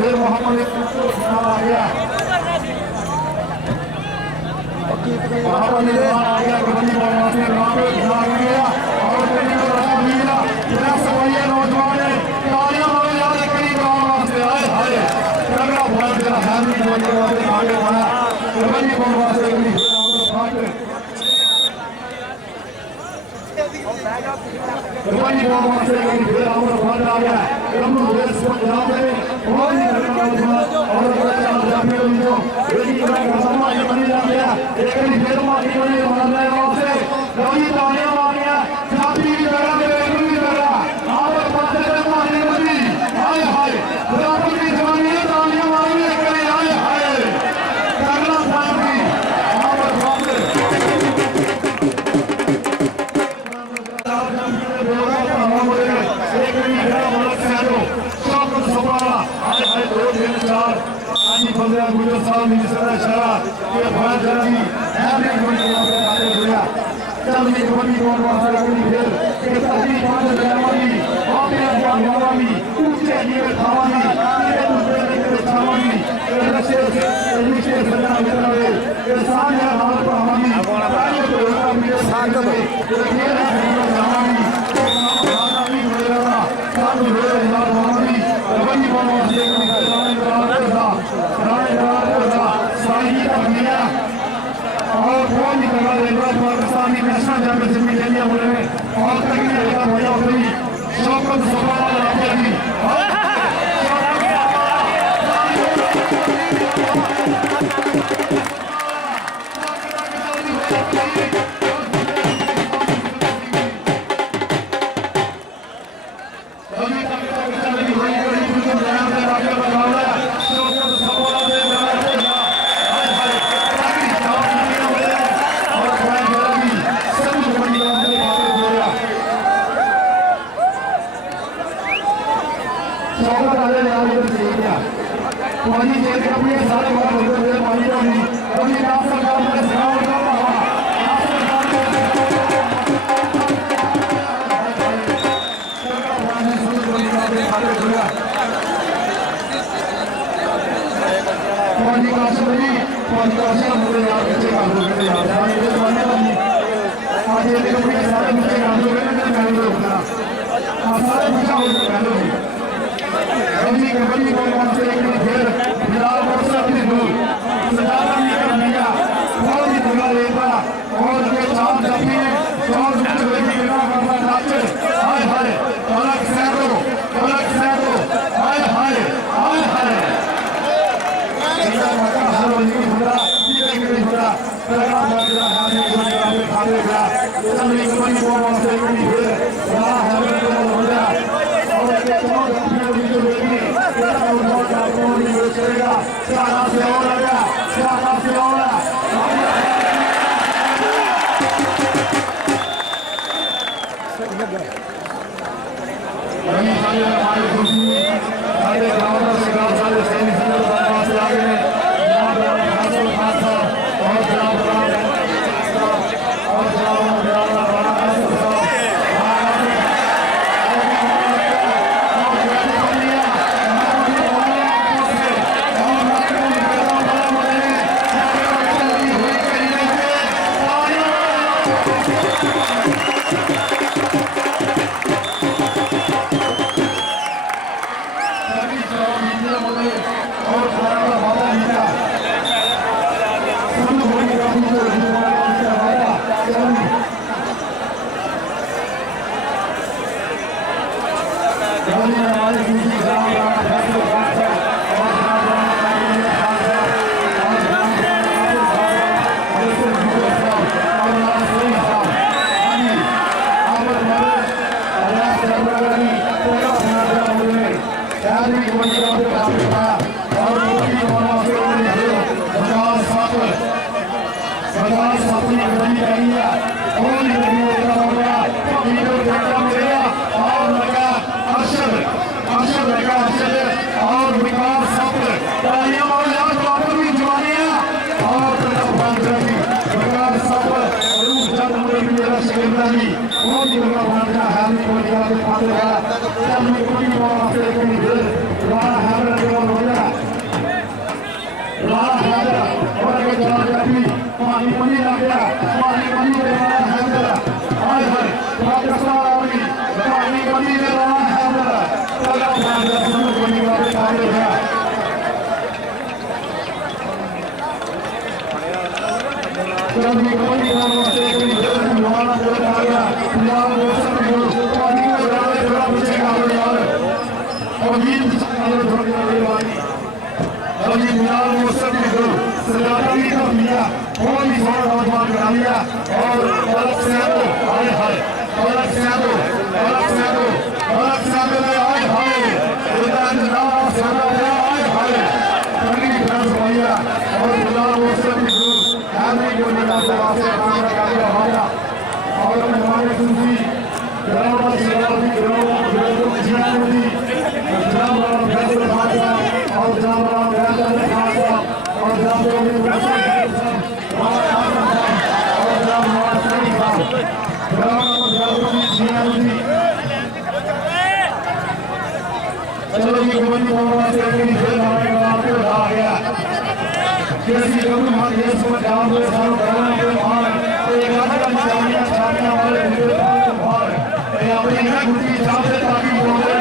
फिर मोहम्मद आ गया कबड्डी बॉल से और नौजवान है तालियां मारे जा रहे कई वास्ते आए हाय तगड़ा बॉल जरा हैवी बॉल वास्ते आगे बढ़ा कबड्डी बॉल वास्ते कबड्डी बॉल वास्ते फिर आउट बॉल आ गया हम रेस को जनाब है बहुत ही तगड़ा और जाफिर जो रेडी का समाज बन गया एक ही फिर मारी बनी मारने वास्ते कई तालियां मारियां जाफिर की जगह पे भी लगा और पासे से मारी बनी हाय हाय बराबर की जवानी तालियां मारी करे हाय हाय तगड़ा साथी और पासे एक ही मेरा मलक सैरो शौक सफारा हाय हाय दो दिन चार आनी बंदा गुजर साल मिनिस्टर शरा ये भारत जर्नी हैवी बंदी आते हुआ चलनी कबड्डी बॉल वास्ते लगनी फिर ये सभी पांच जवानी आपने जवानी ऊंचे लिए खावानी ये दूसरे के छावानी ये रसे से नीचे सजा मेरा ये सामने हाथ पर हमारी आगे तो होगा मेरे साथ में ये जवानी आदमी मेरा साथ में यार हमारी कबड्डी बॉल वास्ते साई का मिया और कौन निकला रेलवे पाकिस्तानी नेशनल चैंपियनशिप में इंडिया बोले और तक नहीं होता भैया भाई शौकत सवाल आपके भी पानी दे के अपने सारे बात होते हुए पानी का नहीं अपनी रात सरकार ने सलाम करता हुआ पानी का सभी पानी का सब मुझे याद बच्चे काम करते यार पानी के पानी का नहीं आज ये देखो अपने सारे बच्चे काम करते हैं मैं लोग ना सारे बच्चा होते हैं लोग कबड्डी बॉल वास्ते एक फिर बिलाल से अपनी दूर सजादा नहीं कर दिया बहुत ही बुरा लेता और ये चार जबी चार दूसरे व्यक्ति बिना करता नाचे हाय हाय अलग सैरो हाय हाय हाय हाय इधर मका हर नहीं बुरा ये नहीं बुरा तेरा बाजा हाने को निकाले खाने का चलनी कबड्डी बॉल वास्ते एक फिर बड़ा हैवी बॉल हो गया और ये चार जबी जो लेगी करेगा सारा से और आया सारा से और हमारे खुशी सारे गाँव से गाँव सारे सैनिक से आगे और बहुत ही बड़ा भाषा है नहीं कोई बात नहीं पाते हैं सब में कोई बात से कोई दिल वाला हैदर जो बोला वाला हैदर और के जवाब कभी पानी पानी आ गया पानी पानी के वाला हैदर हाय हाय पाकिस्तान आर्मी पानी पानी के वाला हैदर चला हैदर सुनो कोई बात पाते हैं कभी कोई बात से कोई दिल वाला बोल आ गया यार वो सब पानी का जरा मुझे कहो यार और ये सारे धोने वाली वाली और ये बिलाल वो सब को सलामी का मिया और भी थोड़ा नौजवान बना लिया और गलत से दो हाय हाय गलत से दो गलत से दो गलत से दो हाय हाय इधर नाम सदा हाय हाय कभी ग्रास भैया और बिलाल वो सब को हमें जो मिला से काम कर रहा हमारा और हमारे सुनती ग्राम जिलावी ग्राम जिलावी ग्राम फैसला खासा और ग्राम फैसला खासा और ग्राम और ग्राम सही था ग्राम जिलावी चलो ये कबड्डी बाबा से अगली खेल हमारे गांव को आ गया कैसी लोग हमारे देश में गांव में सालों करने के बाद एक आधा निशानियां छापने वाले अपने यहाँ गुटी हिसाब से ताकि बोले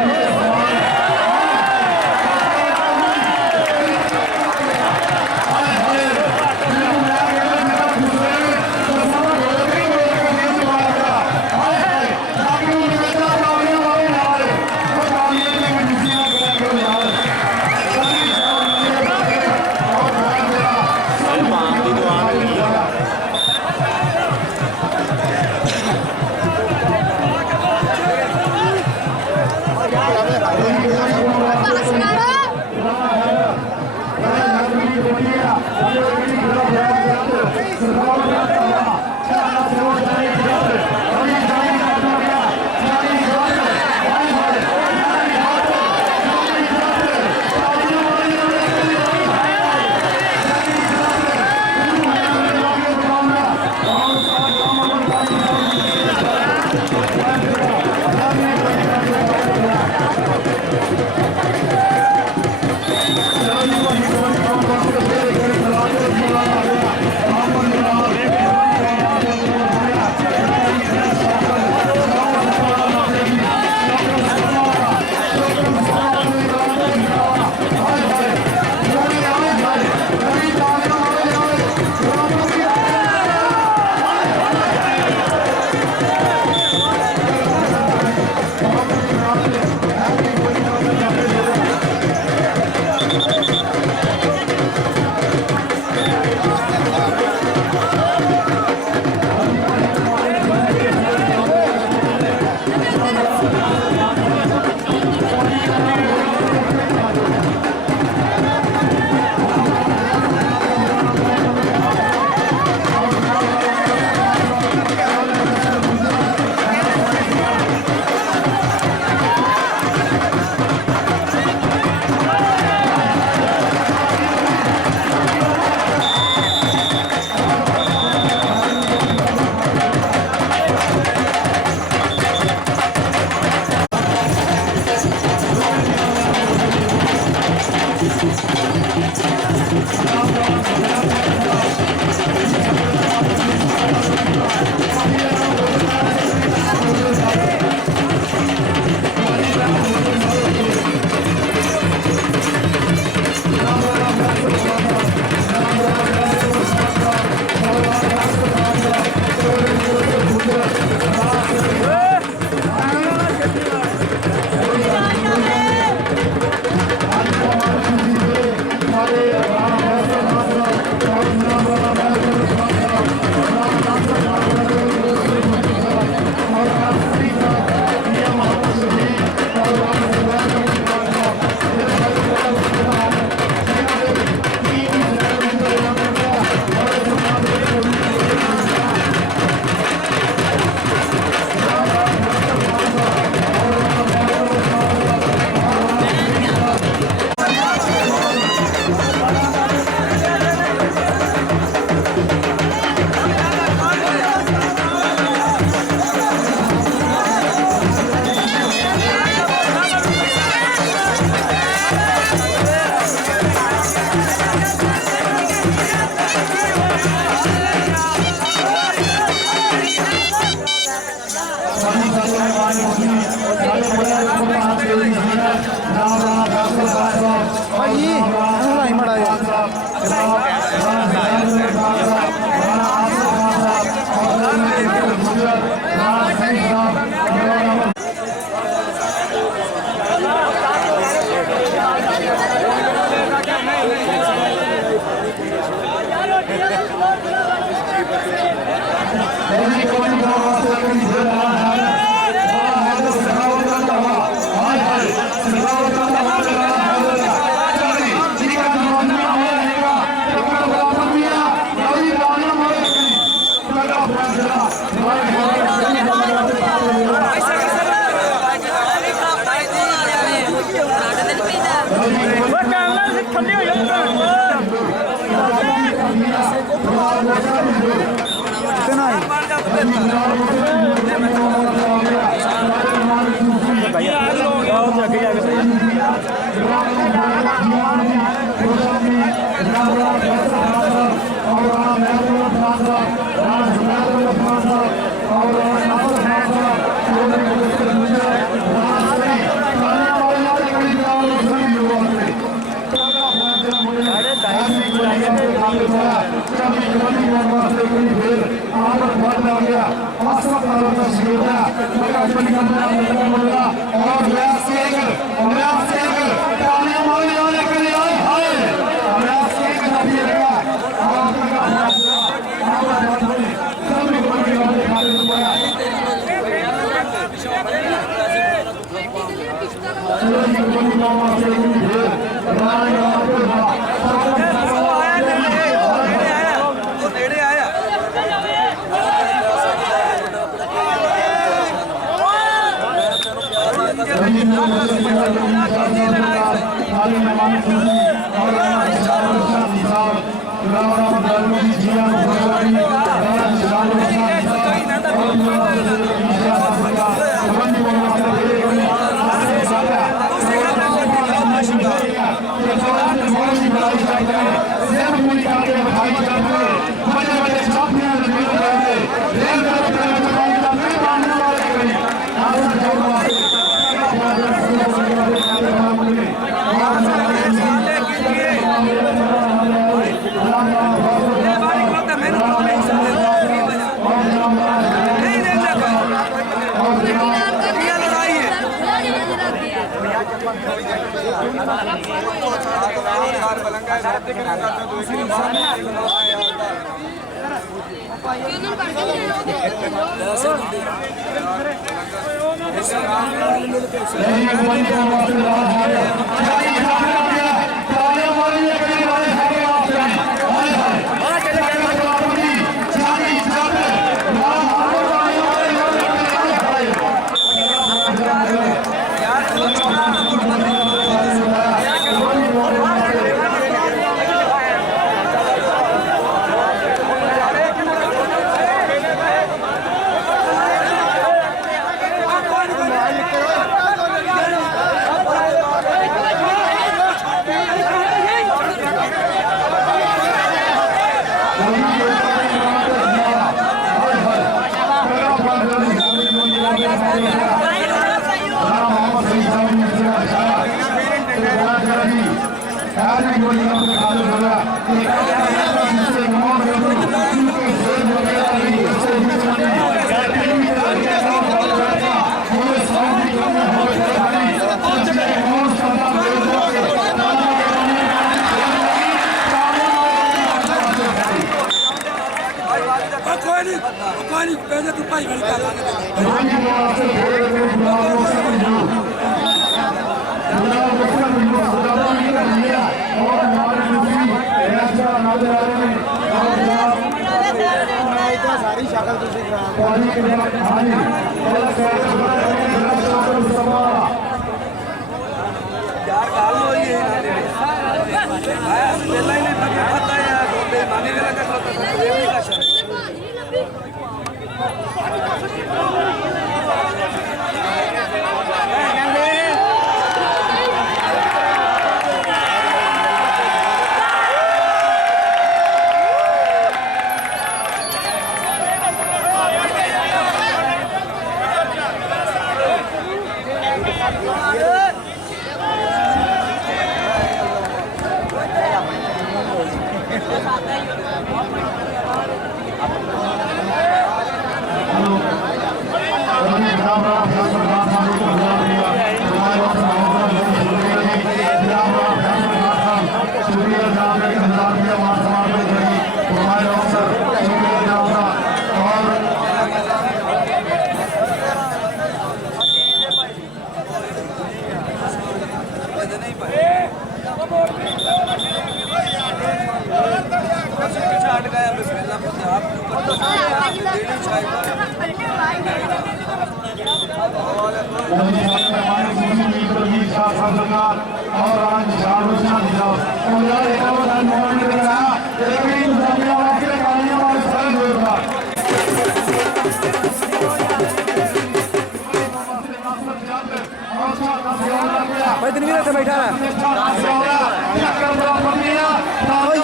भाई दिन भी इतने बैठा है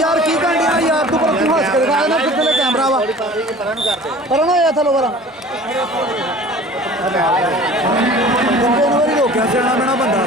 यार की करनी है यार तू पर तू हंस के दिखा ना कितने कैमरा वा पर ना या थलो बरा जनवरी रोकिया सेना मेरा बंदा